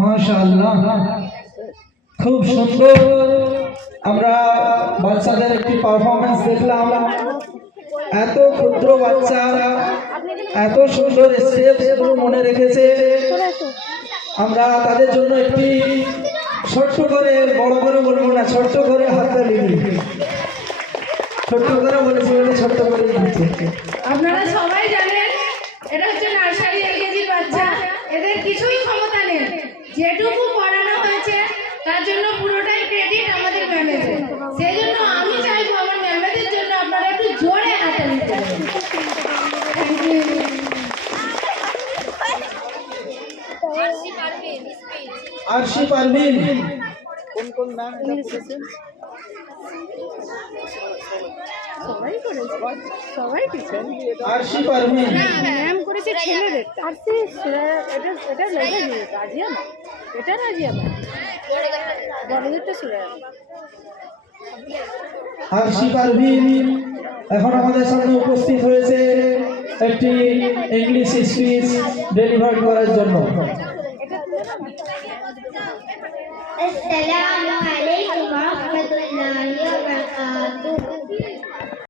মাশাআল্লাহ, খুব সুন্দর। আমরা বাচ্চাদের একটি পারফরমেন্স দেখলাম। এত ক্ষুদ্র বাচ্চা এত সুন্দর স্টেপগুলো মনে রেখেছে। আমরা তাদের জন্য একটি ছোট্ট করে, বড় করে বলবো না, ছোট্ট করে হাততালি দিই। ছোট্ট করে বলেছি বলে ছোট্ট করে দিচ্ছে। আপনারা সবাই জানেন এটা হচ্ছে নার্সারি এলকেজি বাচ্চা, এদের কিছুই ক্ষমতা নেই। যেটুকু পড়ানো হয়েছে তার জন্য পুরোটাই ক্রেডিট আমাদের ম্যামেদের। সেই জন্য আমি চাইবো আমার ম্যামেদের জন্য আপনারা একটু জোরে হাততালি দিন। Thank you. আরশি পারভিন, কোন ম্যাম এটা করেছেন? সবাই করেছে। আরশি পারভিন, ম্যাম করেছে ছেলেদের। আরশি এটা লেগে দিয়ে রাজিয়া না, এটা রাজিয়া না, বড়দেরটা শুনে আরশি পারভিন এখন আমাদের সামনে উপস্থিত হয়েছে একটি ইংলিশ স্পিচ ডেলিভার করার জন্য। আসসালামু